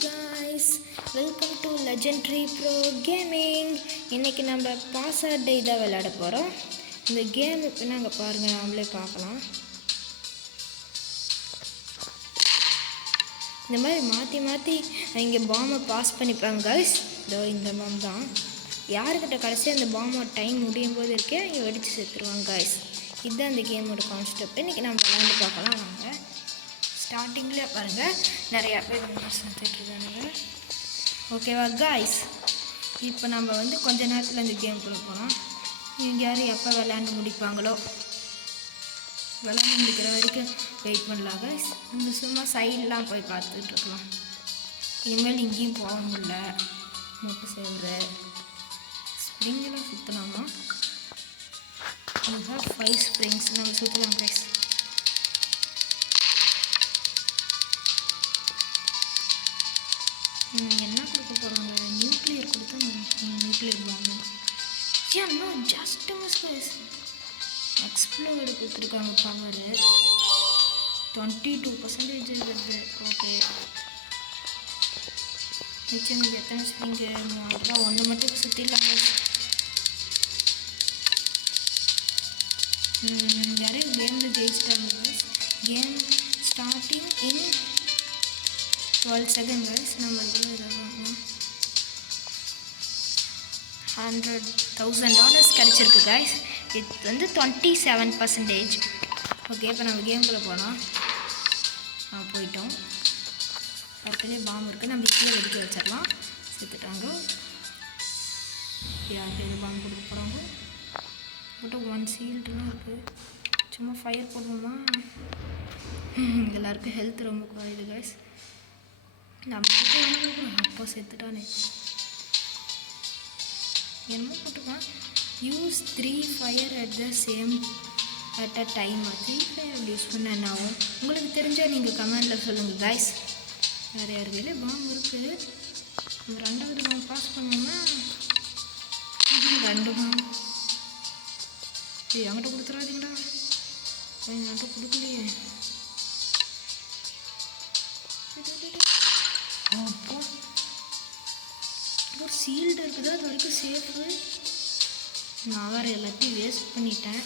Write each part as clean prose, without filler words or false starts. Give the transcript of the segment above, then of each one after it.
guys, welcome to Legendary Pro Gaming. இன்னைக்கு நம்ம password டே தான் விளையாட போகிறோம். இந்த கேம் இப்போ நாங்கள் பாருங்கள், நாமளே பார்க்கலாம். இந்த மாதிரி மாற்றி மாற்றி இங்கே பாம்பை பாஸ் பண்ணிப்பாங்க கைஸ். இதோ இந்த பாம் தான். யாருக்கிட்ட கடைசியாக அந்த பாம்போட டைம் முடியும் போது இருக்கே இங்கே வெடித்து செத்துருவாங்க கைஸ். இதுதான் இந்த கேமோட கான்செப்ட். இன்றைக்கி நம்ம விளையாண்டு பார்க்கலாம் வாங்க. ஸ்டார்டிங்லேயே பாருங்கள் நிறையா பேர் செத்துட்ருக்கானுங்க. ஓகேவா காய்ஸ், இப்போ நம்ம கொஞ்ச நேரத்தில் இந்த கேம்குள்ளே போகலாம். இவங்க யாரும் எப்போ விளையாண்டு முடிப்பாங்களோ, விளையாண்டு முடிக்கிற வரைக்கும் வெயிட் பண்ணலாம் காய்ஸ். நம்ம சும்மா சைடெலாம் போய் பார்த்துட்ருக்கலாம். இனிமேல் இங்கேயும் போக முடியல. மொட்டை செய்கிற ஸ்ப்ரிங்கெல்லாம் சுற்றலாமா? 5 ஸ்ப்ரிங்ஸ் நம்ம சுற்றலாம் காய்ஸ். என்ன கொடுக்க போகிறாங்க? நியூக்ளியர் கொடுத்தா நியூக்ளியர் பாம்பு. இன்னும் ஜஸ்ட் மிஸ் கைஸ். எக்ஸ்ப்ளோர்டு கொடுத்துருக்காங்க. பவரு 22% வருது. ஓகே, மிச்சம் எத்தனை ஸ்ப்ரிங்கு? 3 ஒன்று மட்டும் சுற்றிடலாங்க. யாரும் கேமில் ஜெயிச்சிட்டாங்க. Game starting in 12 second guys. நம்ம $100,000 கிடச்சிருக்கு கைஸ். இது 27%. ஓகே, இப்போ நம்ம கேமுக்குள்ளே போகலாம். போயிட்டோம். பக்கத்துலேயே பாம்பு இருக்குது. நம்ம கீழே வெடிக்க வச்சிடலாம். செத்துட்டாங்க. யாருக்கு எது பாம்பு கொடுக்க போகிறாங்க? மட்டும் 1 சீல்டுலாம் இருக்குது. சும்மா ஃபயர் போடுவோமா? எல்லாருக்கும் ஹெல்த் ரொம்ப குறையுது கைஸ். நம்ம அப்போ செத்துட்டானே. என்னமோ போட்டுருக்கான். Use 3 fire at a time. 3 fire use பண்ண என்ன ஆகும்? உங்களுக்கு தெரிஞ்சால் நீங்கள் கமெண்டில் சொல்லுங்கள் கைஸ். வேறு யார் கையிலே பாம்பு இருக்குது. நம்ம 2வது பாம்பு பாஸ் பண்ணோம்னா 2 பாம்பு. என்கிட்ட கொடுத்துடாதீங்கடா. என்கிட்ட கொடுக்கலையே. அப்போ ஒரு சீல்டு இருக்குது. அது வரைக்கும் சேஃபு. நான் வேறு எல்லாத்தையும் வேஸ்ட் பண்ணிட்டேன்.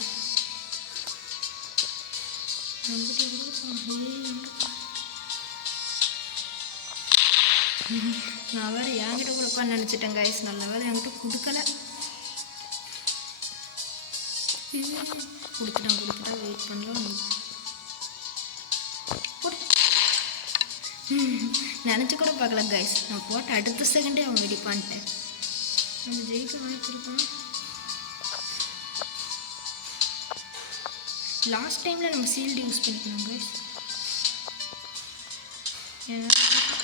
நான் வேறு என்கிட்ட கொடுப்பான்னு நினச்சிட்டேன் கைஸ். நல்ல வேறு என்கிட்ட கொடுக்கல. கொடுத்துட்டா வெயிட் பண்ணலாம். நினச்சி கூட பார்க்கல கைஸ். நான் போட்ட அடுத்த செகண்டே அவன் வெடிப்பான்ட்டேன். நம்ம ஜெயிக்க வாய்ப்பு இருக்கான். லாஸ்ட் டைமில் நம்ம சீல்டு யூஸ் பண்ணிக்கலாம் கைஸ்.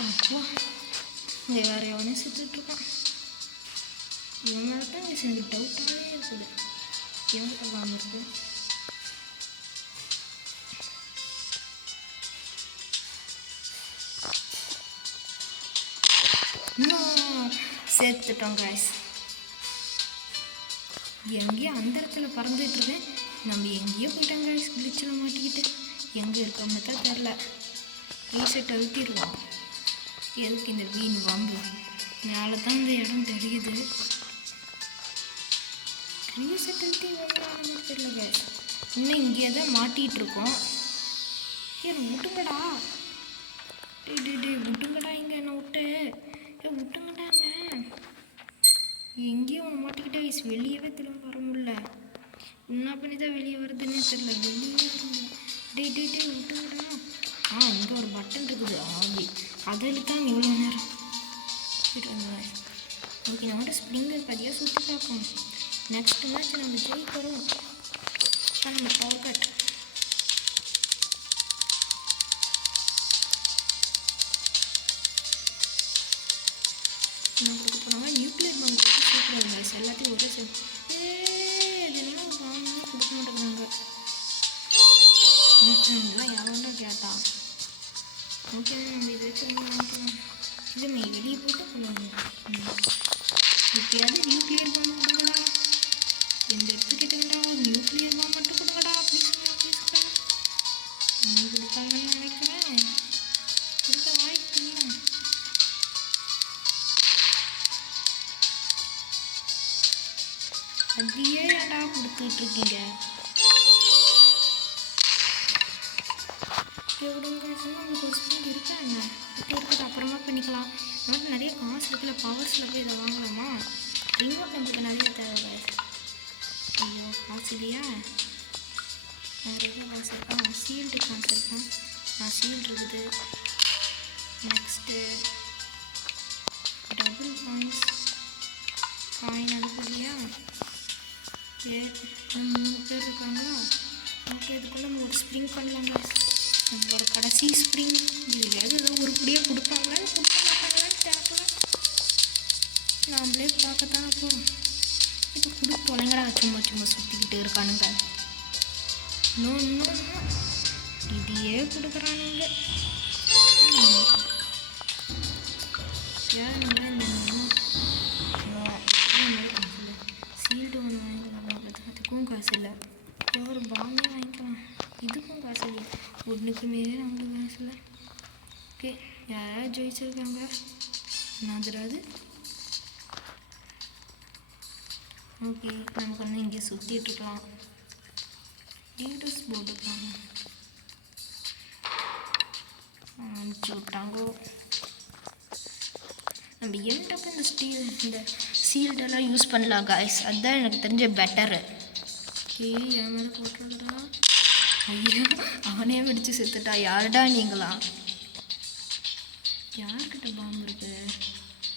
அப்போ இங்கே வேறு எவனே செத்துட்ருக்கான். இவங்க தான் எனக்கு டவுட்டாகவே இருக்குது. இவங்கிட்ட வாங்க இருக்குது. இன்னும் சேர்த்துட்டோம் கைஸ். எங்கேயோ அந்த இடத்துல பறந்துட்டுருக்கேன். நம்ம எங்கேயோ போயிட்டாங்க கைஸ். கிளிச்சில் மாட்டிக்கிட்டு எங்கே இருக்கோம்னு தான் தெரில. ரீசெட் அழுத்திடுவோம். எதுக்கு இந்த வீண் வாம்பு? மேலே தான் இந்த இடம் தெரியுது. ரீசெட் அழுத்தி வாங்க தெரியல கைஸ். இன்னும் இங்கேயே தான் மாட்டிகிட்ருக்கோம். என்ன விட்டுங்கடா. விட்டுங்கடா. இங்கே என்ன விட்டு விட்டுங்கடா. என்ன எங்கேயும் ஒன்று மாட்டிக்கிட்டே கைஸ். வெளியவே திரும்ப வர முடியல. என்ன பண்ணி தான் வெளியே வருதுன்னே தெரியல. வெளியே வர முடியல. விட்டுங்கடா. இங்கே ஒரு பட்டன் இருக்குது. அதில் தான் இவ்வளோ நேரம் ஓகே. நம்மகிட்ட ஸ்ப்ரிங்கர் பதியாக சுற்றி பார்க்கணும். நெக்ஸ்ட் மேட்ச் நம்ம ஜெயிக்கிறோம். நம்ம டார்கெட் நான் கொடுக்க போனாங்க. நியூக்ளியர் பாம்பு சூப்பராக கைஸ். எல்லாத்தையும் ஒரே இதெல்லாம் பாம்பு கொடுக்க மாட்டேங்கிறாங்க. இதெல்லாம் யாரோட கேட்டா? ஓகே, நம்ம இதை வச்சு வாங்கிக்கலாம். இதை வெளியே போட்டு போடுவாங்க. எப்பயாவது நியூக்ளியர் பாம்பு கொடுங்கடா. எந்த எடுத்துக்கிட்டுங்கடா ஒரு நியூக்ளியர் பாம்பு மட்டும் கொடுங்கடா. ப்ளீஸ்க்கடா. கொடுத்தாங்கன்னு நினைக்கிறேன். கொடுத்த வாய்ப்பு இல்லை. அதையே ஏன்டா கொடுத்துட்ருக்கீங்க? விடுங்க, உங்களுக்கு ஒரு ஸ்பீட் இருக்கா என்ன? இப்போ இருக்கிறது அப்புறமா பண்ணிக்கலாம். நமக்கு நிறைய காசு இருக்குல்ல, பவர்ஸில் போய் இதை வாங்கலாமா? ரிமோட் நமக்கு நிறைய தேவை. ஐயோ காசு இல்லையா? வேறு எதுவும் காசு இருக்கா? சீல்டு காசு இருக்கா? சீல்டு இருக்குது. நெக்ஸ்ட்டு டபுள் பாயிண்ட்ஸ் காயின் அனுப்புலையா? 3 பேர் இருக்காங்களா? ஓகே, இதுக்குள்ளே நம்ம ஒரு ஸ்ப்ரிங் பண்ணலாங்க. நம்மளோட கடைசி ஸ்ப்ரிங். இதுலையாவது ஏதோ உருப்படியாக கொடுப்பாங்களான்னு கொடுக்க மாட்டாங்களான்னு கேட்கல. நாம்ளே பார்க்கத்தானே போகிறோம். இப்போ கொடுத்து தொலைங்கடா. சும்மா சும்மா சுற்றிக்கிட்டு இருக்கானுங்க. இன்னும் இதையே கொடுக்குறானுங்க. யாருங்க இந்த சீல்டு ஒன்று வாங்கிக்கலாம். அதுக்கும் காசு இல்லை. ஒரு பாம்பே வாங்கிக்கலாம். இதுக்கும் காசு இல்லை. ஒன்றுக்குமே நம்மளுக்கு காசு இல்லை. ஓகே, யாராவது ஜெயிச்சிருக்காங்க? நாதிராது. ஓகே, நமக்கு வந்து இங்கே சுற்றிட்டுருக்கலாம். டீட்டஸ் போட்டுருக்காங்க. அனுப்பிச்சி விட்டாங்கோ. நம்ம எண்டப்போ இந்த சீல்டெல்லாம் யூஸ் பண்ணலாம் காய்ஸ். அதுதான் எனக்கு தெரிஞ்ச பெட்டரு. என் மேலே போட்டுருக்குறா. ஐயோ, அவனே வெடிச்சு செத்துட்டா. யாருடா நீங்களா? யார்கிட்ட பாம்பு இருக்கு?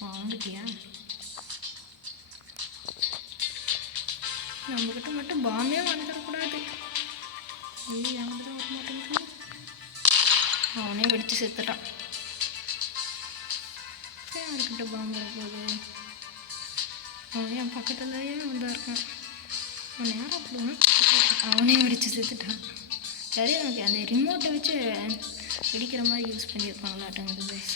வாங்கிட்டியா? நம்மக்கிட்ட மட்டும் பாம்பே வந்துடக்கூடாது. ஐயோ, என்கிட்ட தான் வர மாட்டேங்குது. அவனே வெடிச்சு செத்துட்டான். யார்கிட்ட பாம்பு போகுது? அவனே என் பக்கத்துலேயே வந்து இருக்கான். அவன் நேரம் போடுவான். அவனே வெடிச்சு செத்துட்டான். சரி, நமக்கு அந்த ரிமோட்டை வச்சு வெடிக்கிற மாதிரி யூஸ் பண்ணியிருப்பாங்களாட்டங்குது கைஸ்.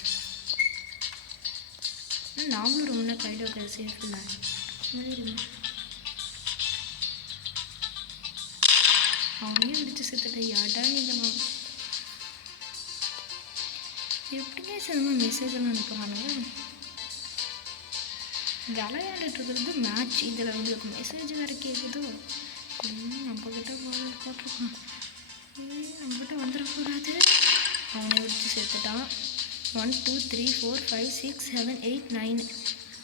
நாமளும் ரொம்ப கையில் வைக்கிறது சேஃப் இல்லை. அவனே வெடிச்சு செத்துட்டா. யார்டா நீங்களாம்? எப்படிங்க சினிமா மெசேஜ் எல்லாம் அனுப்புகிறானுங்க? விளையாண்டுட்டு இருக்கிறது மேட்ச். இதில் உங்களுக்கு மெசேஜ் வேறு கேட்குதோ? நம்மக்கிட்ட போட்டிருக்கான். நம்மகிட்ட வந்துடக்கூடாது. அவனை வச்சு சேர்த்துட்டான். 1 2 3 4 5 6 7 8 9.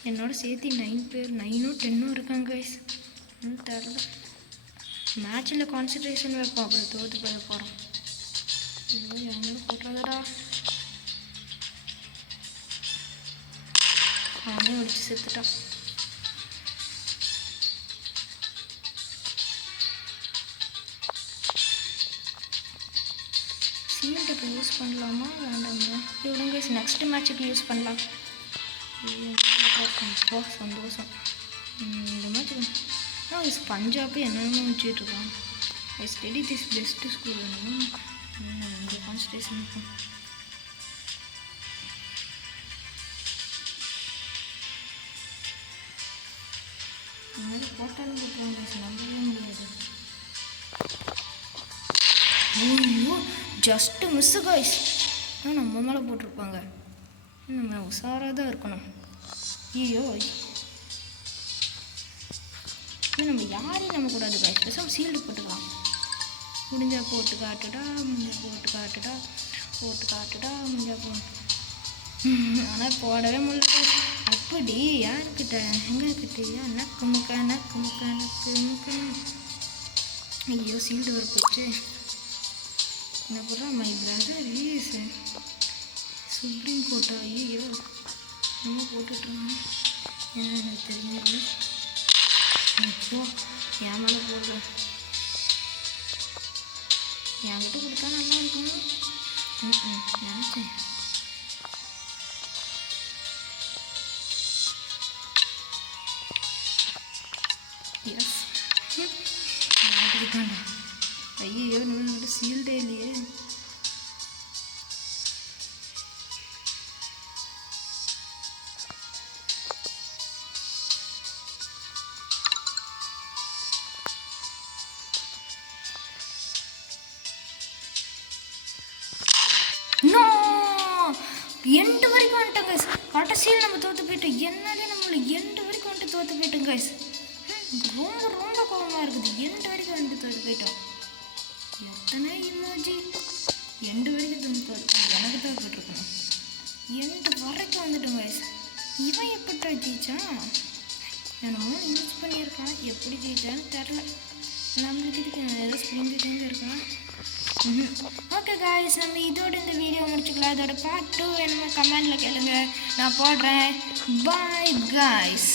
என்னோட சேர்த்து 9 பேர். 9 10 இருக்காங்க கைஸ். தெரில. மேட்சில் கான்சன்ட்ரேஷன் வைப்போம், அப்புறம் தோற்று போய் போகிறோம். ஐயோ, யாரும் போட்டுறதடா. அவனே வச்சு செத்துட்டான். சீல்டுக்கு யூஸ் பண்ணலாமா வேண்டாமா? இவங்க நெக்ஸ்ட் மேட்சுக்கு யூஸ் பண்ணலாம். ரொம்ப சந்தோஷம். இந்த மேட்ச் பஞ்சாபு என்னென்னமோ வச்சுட்ருக்கான். ஸ்டடி திஸ் பெஸ்ட்டு ஸ்கூல் வேணும். இங்கே கான்சன்ட்ரேஷன் இருக்கும். இந்த மாதிரி போட்டாலும் போட்டுருவாங்க. நம்பவே முடியாது. ஐயோ, ஜஸ்ட்டு மிஸ்ஸு காய்ஸ். நம்ம மேலே போட்டிருப்பாங்க. நம்ம உஷாராக தான் இருக்கணும். ஐயோ, நம்ம யாரையும் நம்ம கூடாது காய்ஸ். பேசாமல் சீல்டு போட்டுக்கலாம். முடிஞ்சா போட்டு காட்டுடா, முடிஞ்சா போட்டு காட்டுடா, போட்டு காட்டுடா, முடிஞ்சா போ. ஆனால் போடவே முடியல. அப்படி யாருக்கிட்ட? எங்கக்கிட்டயா? நக்கு முக்கா நக்கு முக்கா நக்கு முக்கா. ஐயோ, சீல்டு வர போச்சு. என்ன பண்ணுறா? மை பிரதர் இஸ் சுப்ரீம் கோர்ட்டா? ஐயோ, நம்ம போட்டுட்ருக்காங்க. ஏன் எனக்கு தெரியாது. இப்போ என் மேலே போடுற என்கிட்ட கொடுத்தா நல்லா இருக்கும். நினச்சேன். எஸ், மாட்டிக்கிட்டாண்டா. ஐயோ, நம்ம சீல்டே இல்லையே. எண்டு வரைக்கும் வந்துட்டோம் கைஸ். கடைசியில் நம்ம தோற்று போயிட்டோம். என்னது, நம்மளை எண்டு வரைக்கும் வந்துட்டு தோற்று போயிட்டோம் கைஸ். ரொம்ப ரொம்ப கோவமாக இருக்குது. எண்டு வரைக்கும் வந்து தோற்று போயிட்டோம். எத்தனை இமோஜி எண்டு வரைக்கும் எனக்கு தான் போட்டிருக்கணும். எண்டு வரைக்கும் வந்துட்டோம் guys. இவன் எப்பட்டா ஜெயிச்சான்? என்னமோ யூஸ் பண்ணியிருக்கான். எப்படி ஜெயிச்சான்னு தெரில. நம்மளுக்கு இதுக்கு ஏதோ ஸ்ப்ரிங்கு இருக்கான். ஓகே காய்ஸ், நம்ம இதோட இந்த வீடியோ முடிச்சுக்கலாம். இதோட பார்ட் 2 என்னமோ கமெண்டில் கேளுங்க, நான் போடுறேன். Bye guys.